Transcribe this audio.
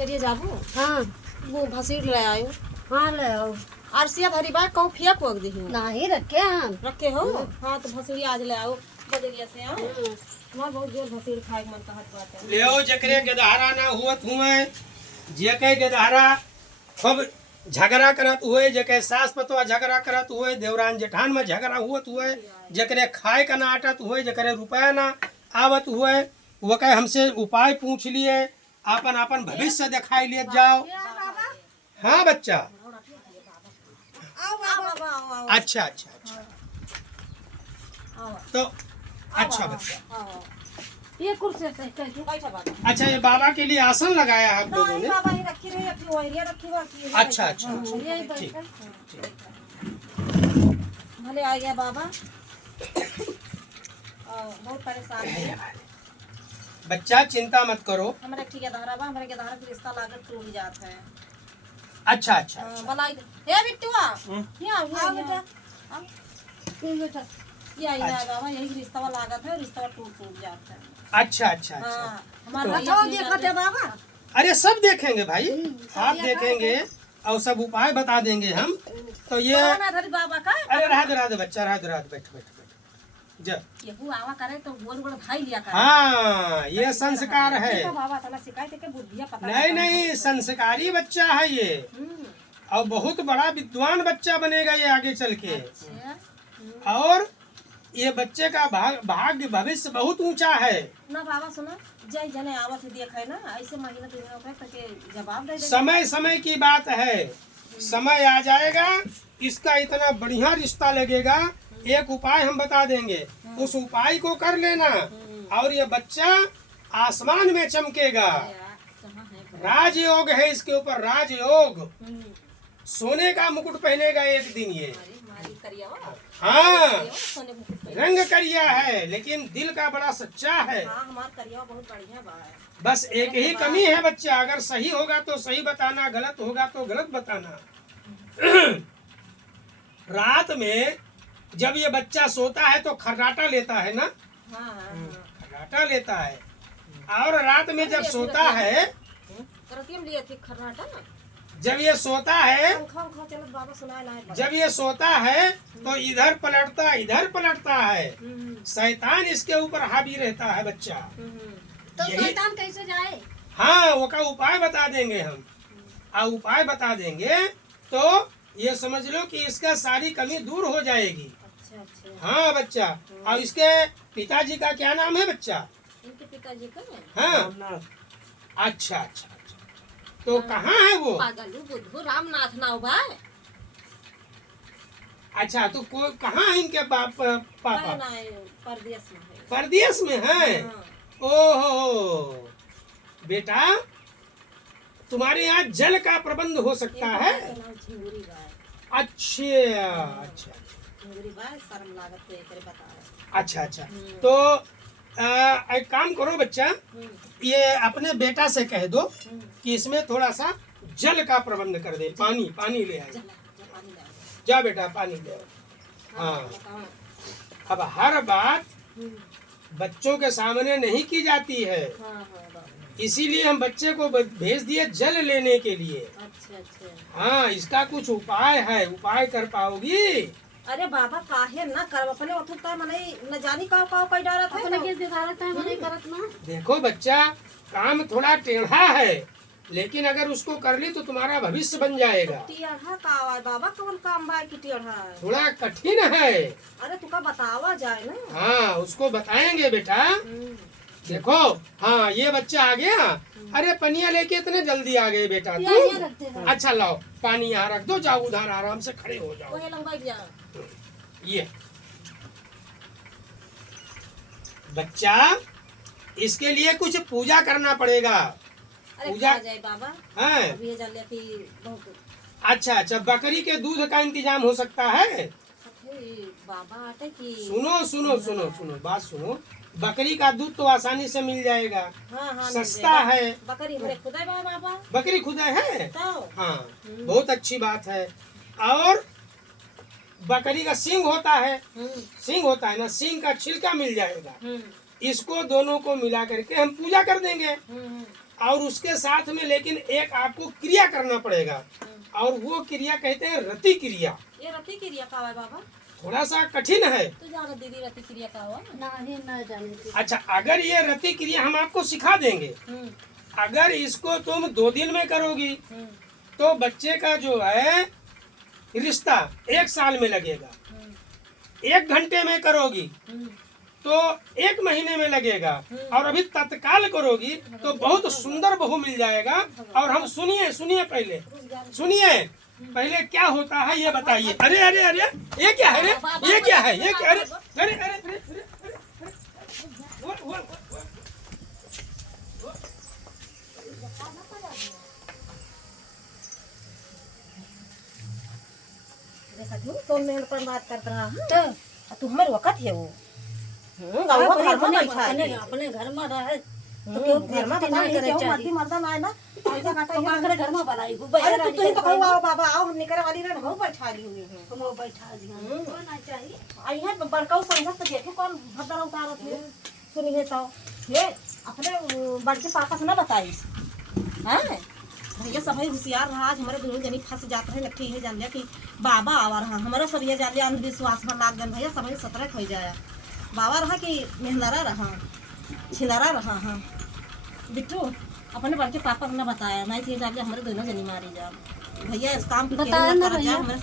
चलिए जाबू हाँ वो भसीर ले आयो हाँ ले आओ। आरसिया धरी बा कहूँ फिया को दी नहीं रखे हम। रखे हो हाँ तो भसीरी आज ले आओ बजरिया से आओ हमार बहुत जोर भसीर खाए के मन कहत बात है ले आओ जकरे गदहारा ना हुआ हुए जेके गदहारा खूब झगड़ा करत हुए जके सास पतवा झगड़ा करत हुए देवरान जेठान में झगड़ा हुआ हुए जकरे खाए का ना आटत हुए जकरे रुपया ना आवत हुए वो कहे हमसे उपाय पूछ लिए आपन आपन भविष्य दिखाई लिए जाओ। हाँ बच्चा अच्छा अच्छा अच्छा तो अच्छा बच्चा ये कुर्सी से कैसे? बैठा बाबा अच्छा ये बाबा के लिए आसन लगाया आप लोगों नहीं ने। बाबा ही रखी रही अपनी ओहरिया रखी बाकी अच्छा अच्छा यही ठीक बैठा। भले आ गया बाबा बहुत परेशान है बच्चा चिंता मत करो। हमारे ठीक है धारा बा हमारे के धारा के रिश्ता लागत टूट जाता है अच्छा अच्छा बलाई हे बिट्टुआ यहाँ आओ बेटा। आओ ये बेटा ये आई है बाबा यही रिश्ता लागत है रिश्ता टूट जाता है अच्छा अच्छा अच्छा हाँ हमारा बताओ देखो थे बाबा। अरे सब देखेंगे भाई आप देखेंगे और सब उपाय बता देंगे हम तो ये धरी बाबा का अरे रहा दे बच्चा रहा दे बैठ बैठ बैठ जा। ये हुआ आवा करे तो बोल बोल भाई लिया करे हाँ ये संस्कार है। देखो बाबा तना शिकायत के बुद्धिया पता नहीं नहीं संस्कारी बच्चा है ये और बहुत बड़ा विद्वान बच्चा बनेगा ये आगे चल के। अच्छा और ये बच्चे का भाग्य भविष्य बहुत ऊंचा है। ना बाबा सुना जय जने आवत देखे ना ऐसे महीना तो होता है के जवाब दे दे समय समय की बात है समय आ जाएगा इसका इतना बढ़िया रिश्ता लगेगा। एक उपाय हम बता देंगे उस उपाय को कर लेना और ये बच्चा आसमान में चमकेगा। कहाँ है राजयोग है इसके ऊपर राजयोग सोने का मुकुट पहनेगा एक दिन ये। मारी करिया हाँ सोने मुकुट रंग करिया है लेकिन दिल का बड़ा सच्चा है। हाँ हमार करिया बहुत बढ़िया बा है बस एक ही कमी है बच्चा अगर सही होगा तो सही बताना गलत होगा तो गलत बताना। रात में जब ये बच्चा सोता है तो खर्राटा लेता है ना। हाँ हाँ खर्राटा लेता है और रात में जब सोता है करतियम लिए थी खर्राटा ना जब ये सोता है खाओ चलो बाबा सुनाए ना जब ये सोता है तो इधर पलटता है शैतान इसके ऊपर हावी रहता है बच्चा। तो यही शैतान कैसे जाए? हाँ वो का उपाय बता देंगे हम और उपाय बता देंगे तो ये समझ लो कि इसका सारी कमी दूर हो जाएगी। अच्छा अच्छा हाँ बच्चा और इसके पिताजी का क्या नाम है बच्चा? इनके पिताजी का है हाँ अच्छा अच्छा अच्छा तो कहाँ है वो? पागलू बुद्धू रामनाथ नाव भाई अच्छा तो को कहाँ है इनके पापा? ना परदेश में है परदेश में है। हाँ। ओहो बेटा तुम्हारे यहाँ जल का प्रबंध हो सकता है। झिंगुरी बा अच्छा अच्छा झिंगुरी बा शर्म लागत तो एकरे बता रहे अच्छा अच्छा तो एक काम करो बच्चा ये अपने बेटा से कह दो कि इसमें थोड़ा सा जल का प्रबंध कर दे। पानी ले आए जा बेटा पानी ले आओ। हाँ अब हर बात बच्चों के सामने नहीं की जाती है इसीलिए हम बच्चे को भेज दिए जल लेने के लिए। अच्छा अच्छा हाँ इसका कुछ उपाय है उपाय कर पाओगी? अरे बाबा काहे ना कर अपने उठता मने न जानी का कई डरत है अपने के दिखारत है मने करत ना। देखो बच्चा काम थोड़ा टेढ़ा है लेकिन अगर उसको कर ली तो तुम्हारा भविष्य बन जाएगा। टेढ़ा का आवाज बाबा कौन काम बा की टेढ़ा है थोड़ा कठिन है। अरे तुका बतावा जाए ना हाँ उसको बताएंगे बेटा। देखो हाँ ये बच्चा आ गया। अरे पनिया लेके इतने जल्दी आ गए बेटा ये रखते तुम। हैं। अच्छा लाओ पानी यहाँ रख दो जाओ उधर आराम से खड़े हो जाओ। वही लंबाई जा ये बच्चा इसके लिए कुछ पूजा करना पड़ेगा। अरे पूजा खा जाए बाबा है। अभी ये जान लेती बहुत अच्छा अच्छा बकरी के दूध का इंतजाम हो सकता है। अरे बाबा आटे की सुनो सुनो सुनो सुनो बात सुनो बकरी का दूध तो आसानी से मिल जाएगा। हाँ हाँ सस्ता है। बकरी हमारे खुदा बा बाबा बकरी खुदा है। तो हाँ बहुत अच्छी बात है। और बकरी का सींग होता है ना सींग का छिलका मिल जाएगा। इसको दोनों को मिला करके हम पूजा कर देंगे और उसके साथ में लेकिन एक आपको क्रिया करना पड़ेगा, और वो क्रिया कहते हैं रति क्रिया। ये रति क्रिया का है बाबा? थोड़ा सा कठिन है। तू जाना दीदी रति क्रिया का हुआ? नहीं ना जाने की। अच्छा, अगर ये रति क्रिया हम आपको सिखा देंगे, अगर इसको तुम 2 दिन में करोगी तो बच्चे का जो है रिश्ता 1 साल में लगेगा। 1 घंटे में करोगी तो 1 महीने में लगेगा, और अभी तत्काल करोगी तो बहुत सुंदर बहू मिल जाएगा। और हम सुनिए पहले क्या होता है ये बताइए। अरे अरे अरे, ये क्या है रे? ये क्या है? ये क्या? अरे अरे अरे अरे, वो। देखा तू कौन मेरे पर बात कर रहा है? तो तू हमारे वक्त है वो। अपने गाँव घर में अपने बैठा है। अपने घर में रहे तो क्यों घर में पता नहीं क्यों मर्दी मर्दा ना है ना, ऐसा काटा तो है। मांगरे घर में बनाई अरे तू ही तो कहू आओ बाबा आओ, हम निकल वाली रे बहुत बैठा ली हुई है। तुम बैठा दिया होना चाहिए। आई है बड़काऊ संगत तो देखे कौन भद्दा उतारत है। सुनी है तो ये अपने बड़के पापा से ना बताइस। हैं भैया सब होशियार रहा, आज हमारे दोनों जनी फंस जाते हैं। लट्ठी है जान लिया कि बाबा आवा रहा, हमारा सब ये जान लिया अंधविश्वास में लाग गन। भैया सब सतर्क हो जाया। बाबा रहा कि मेहनरा रहा, छिनारा रहा। हाँ बिट्टू अपने बड़के पापा ने बताया, नहीं थी जान लिया हमारे दोनों जनी मारी जा। भैया इस काम बताया ना हमारे